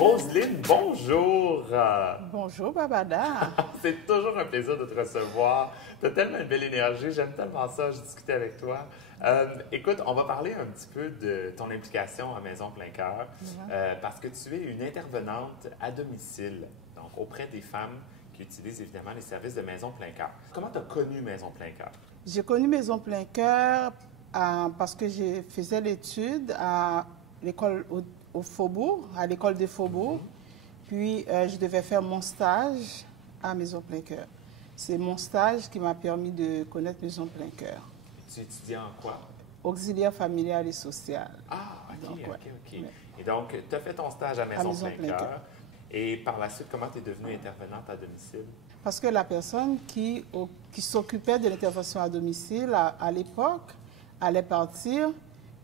Roselyne, bonjour! Bonjour, Babada. C'est toujours un plaisir de te recevoir. Tu as tellement une belle énergie, j'aime tellement ça, je discutais avec toi. Écoute, on va parler un petit peu de ton implication à Maison Plein Cœur, parce que tu es une intervenante à domicile, donc auprès des femmes qui utilisent évidemment les services de Maison Plein Cœur. Comment tu as connu Maison Plein Cœur? J'ai connu Maison Plein Cœur parce que je faisais l'étude à l'école au Faubourg, à l'école des Faubourgs. Puis, je devais faire mon stage à Maison Plein Cœur. C'est mon stage qui m'a permis de connaître Maison Plein Cœur. Tu étudiais en quoi? Auxiliaire familial et social. Ah, OK, Donc, OK, ouais. OK. Et donc, tu as fait ton stage à Maison Maison Plein Plein Cœur. Et par la suite, comment tu es devenue intervenante à domicile? Parce que la personne qui s'occupait de l'intervention à domicile à l'époque allait partir.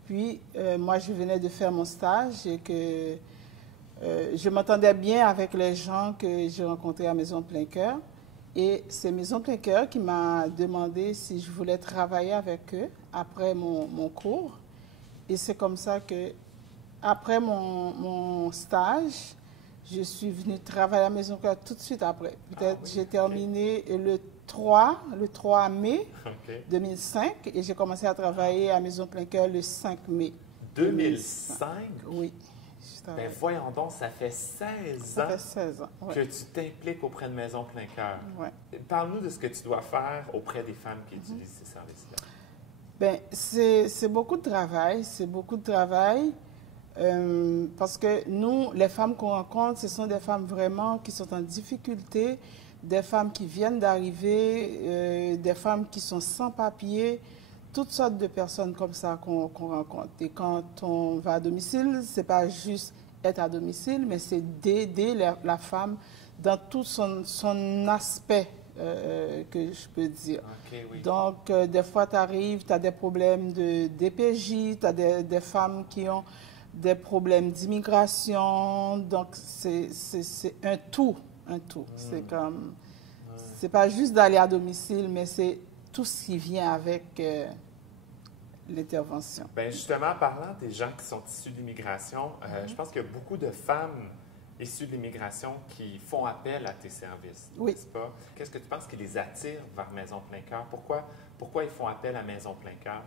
Puis, moi, je venais de faire mon stage et que je m'entendais bien avec les gens que j'ai rencontrés à Maison Plein Cœur. Et c'est Maison Plein Cœur qui m'a demandé si je voulais travailler avec eux après mon cours. Et c'est comme ça que, après mon stage, je suis venue travailler à Maison Plein Cœur tout de suite après. Peut-être j'ai terminé le 3 mai 2005 et j'ai commencé à travailler à Maison Plein Cœur le 5 mai. 2005? Oui. Ben voyons donc, ça fait 16 Ça fait 16 ans, ouais. que tu t'impliques auprès de Maison Plein Cœur. Ouais. Parle-nous de ce que tu dois faire auprès des femmes qui utilisent ces services-là. Bien, c'est beaucoup de travail, parce que nous, les femmes qu'on rencontre, ce sont des femmes vraiment qui sont en difficulté, des femmes qui viennent d'arriver, des femmes qui sont sans papier, toutes sortes de personnes comme ça qu'on rencontre. Et quand on va à domicile, ce n'est pas juste être à domicile, mais c'est d'aider la femme dans tout son aspect, que je peux dire. Okay, oui. Donc, des fois, tu arrives, tu as des problèmes de DPJ, tu as des femmes qui ont des problèmes d'immigration. Donc, c'est un tout. C'est comme... C'est pas juste d'aller à domicile, mais c'est tout ce qui vient avec l'intervention. Bien, justement, parlant des gens qui sont issus de l'immigration, je pense qu'il y a beaucoup de femmes issues de l'immigration qui font appel à tes services, Oui. n'est-ce pas? Qu'est-ce que tu penses qui les attire vers Maison Plein Cœur? Pourquoi ils font appel à Maison Plein Cœur?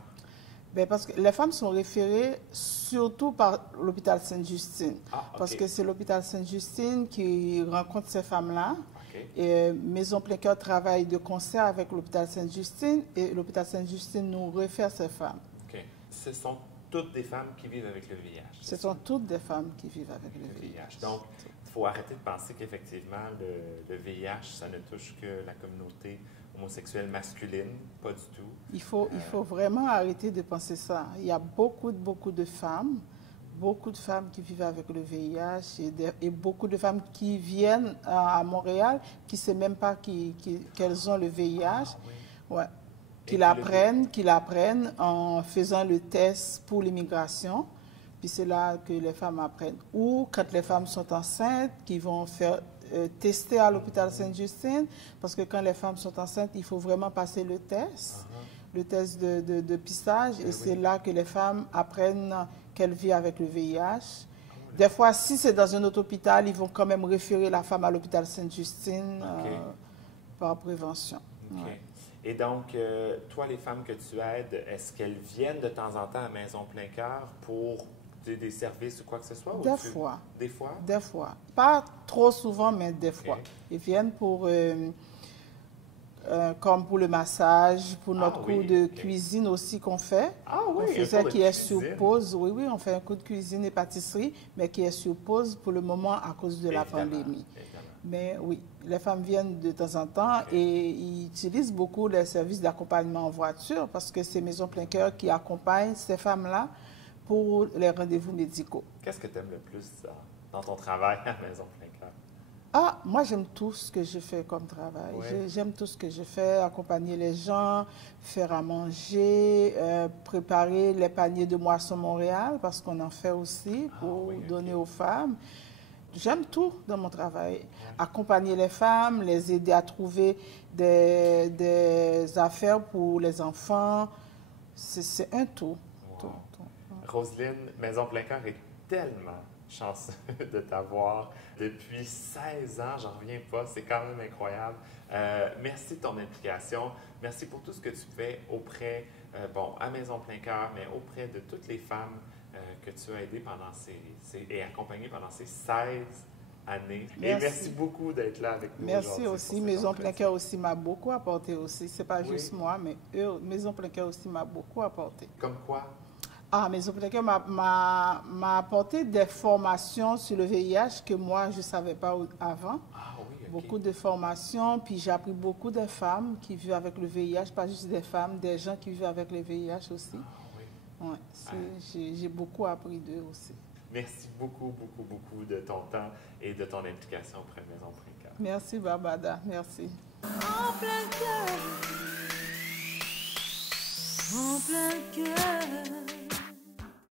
Bien, parce que les femmes sont référées surtout par l'hôpital Sainte-Justine. Ah, OK. Parce que c'est l'hôpital Sainte-Justine qui rencontre ces femmes-là. OK. Et Maison Plein Cœur travaille de concert avec l'hôpital Sainte-Justine et l'hôpital Sainte-Justine nous réfère ces femmes. OK. Ce sont toutes des femmes qui vivent avec le VIH. Ce sont toutes des femmes qui vivent avec le VIH. Donc, il faut arrêter de penser qu'effectivement, le VIH, ça ne touche que la communauté homosexuelle masculine, pas du tout. Il faut vraiment arrêter de penser ça. Il y a beaucoup de femmes qui vivent avec le VIH et beaucoup de femmes qui viennent à Montréal qui ne savent même pas qu'elles ont le VIH. Ah, oui. Ouais. Qui l'apprennent en faisant le test pour l'immigration. Puis c'est là que les femmes apprennent. Ou quand les femmes sont enceintes, qui vont faire tester à l'hôpital Sainte-Justine, parce que quand les femmes sont enceintes, il faut vraiment passer le test de pistage, et c'est là que les femmes apprennent qu'elles vivent avec le VIH. Des fois, si c'est dans un autre hôpital, ils vont quand même référer la femme à l'hôpital Sainte-Justine par prévention. OK. Ouais. Et donc, toi, les femmes que tu aides, est-ce qu'elles viennent de temps en temps à Maison Plein Cœur pour des services ou quoi que ce soit? Des fois. Des fois? Des fois. Pas trop souvent, mais des fois. Ils viennent pour, comme pour le massage, pour notre cours de cuisine aussi qu'on fait. Ah oui, on faisait qui est sur pause. Oui, on fait un cours de cuisine et pâtisserie, mais qui est sur pause pour le moment à cause de la pandémie. Mais oui, les femmes viennent de temps en temps et ils utilisent beaucoup les services d'accompagnement en voiture parce que c'est Maison Plein Cœur qui accompagne ces femmes-là pour les rendez-vous médicaux. Qu'est-ce que tu aimes le plus dans ton travail à Maison Plein Cœur? Ah, moi, j'aime tout ce que je fais comme travail. Ouais. J'aime tout ce que je fais, accompagner les gens, faire à manger, préparer les paniers de Moisson Montréal, parce qu'on en fait aussi pour donner aux femmes. J'aime tout dans mon travail. Accompagner les femmes, les aider à trouver des affaires pour les enfants. C'est un tout. Wow. Roselyne, Maison Plein Cœur est tellement chanceux de t'avoir depuis 16 ans. J'en reviens pas. C'est quand même incroyable. Merci de ton implication. Merci pour tout ce que tu fais auprès, à Maison Plein Cœur, mais auprès de toutes les femmes que tu as aidées pendant et accompagnées pendant ces 16 années. Merci. Et merci beaucoup d'être là avec nous aujourd'hui. Merci aussi. Maison Plein Cœur aussi m'a beaucoup apporté aussi. C'est pas juste moi, mais Maison Plein Cœur aussi m'a beaucoup apporté. Comme quoi? Ah, Maison Plein Cœur m'a apporté des formations sur le VIH que moi, je ne savais pas avant. Ah oui, OK. Beaucoup de formations, puis j'ai appris beaucoup de femmes qui vivent avec le VIH, pas juste des femmes, des gens qui vivent avec le VIH aussi. Ah oui. Ouais, j'ai beaucoup appris d'eux aussi. Merci beaucoup, beaucoup, beaucoup de ton temps et de ton implication auprès de Maison Plein Cœur. Merci, Barbada. Merci. En plein cœur. En plein cœur.